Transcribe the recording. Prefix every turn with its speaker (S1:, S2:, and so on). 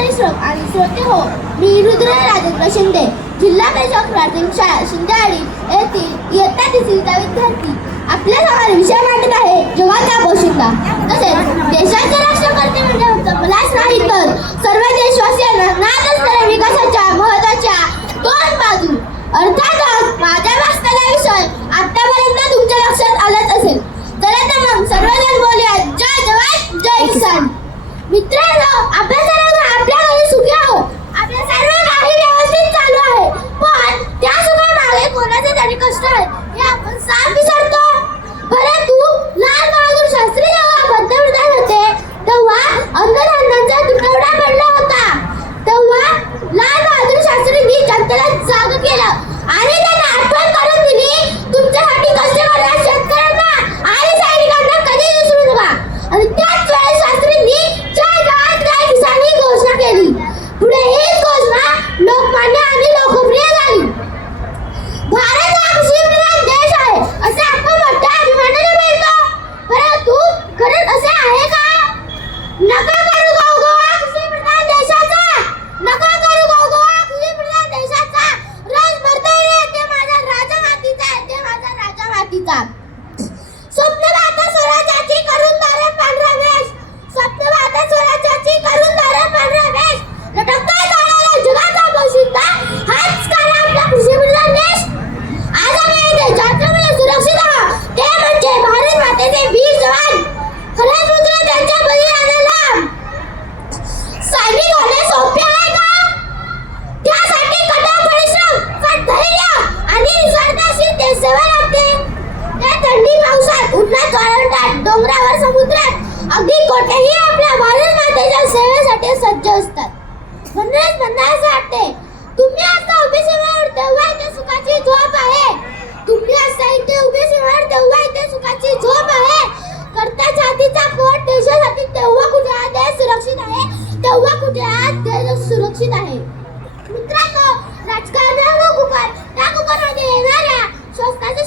S1: परिश्रम आणि श्रोते हो मी रुद्र राजेंद्र शिंदे जिल्हा बेजॉक प्राथमिक शाळा शिंदे येथील इयत्ता तिसरीचा विद्यार्थी कोठेही आपल्या भारत मातेच्या सेवेसाठी सज्ज असतात. म्हणूनच मला असं वाटते तुम्ही आता उभे सेवावर तेव्हा इथे सुखाची झोप आहे. तुम्ही आता इथे उभे सेवावर तेव्हा इथे सुखाची झोप आहे. करता छातीचा पोट देशासाठी तेव्हा कुठे हा देश सुरक्षित आहे तेव्हा कुठे हा देश सुरक्षित आहे. मित्रांनो राजकारणाला कुकर त्या कुकरमध्ये येणाऱ्या स्वस्ताच्या